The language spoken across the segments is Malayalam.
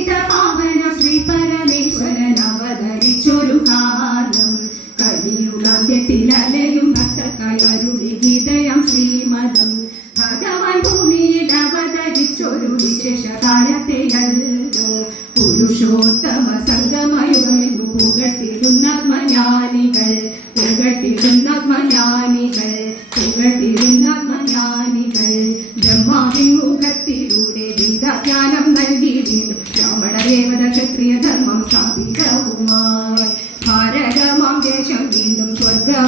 പതിത പാവന ശ്രീ പരമേശ്വരൻ അവതരിച്ചൊരു കാലം കലിയുഗാന്ത്യത്തിൽ അലയും ഭക്തർക്കായി അരുളി ഗീതയാം ശ്രീമതം. ഭഗവാൻ ഭൂമിയിൽ അവതരിച്ചൊരു വിശേഷ കാലത്തെയല്ലോ പുരുഷോത്തമ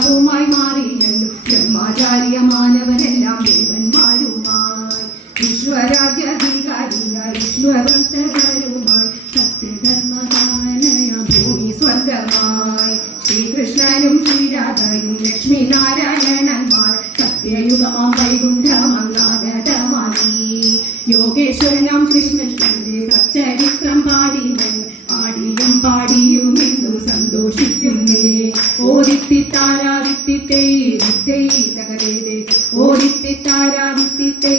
സ്വർഗവുമായി മാറിയല്ലോ ബ്രഹ്മാചാര്യ മാനവരെല്ലാം ദേവന്മാരുമായി. വിശ്വരാജ്യാധികാരിയായി വിശ്വവംശകരുമായി സത്യധർമ്മകാമനയാം ഭൂമി സ്വർഗമായി. ശ്രീകൃഷ്ണനും ശ്രീരാധയും ലക്ഷ്മി നാരായണന്മാർ സത്യയുഗമാം വൈകുണ്ഠമംഗാഗതമായി യോഗേശ്വരനാം കൃഷ്ണന്റെ സച്ചരിത്രം പാടിയും പാടിയും എന്നും സന്തോഷിക്കുന്നേ ഓടിത്തെ താരാദിത്യത്തെ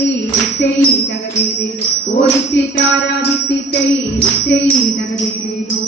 ഓടിത്തെ താരാദിത്യത്തെ തകതേരോ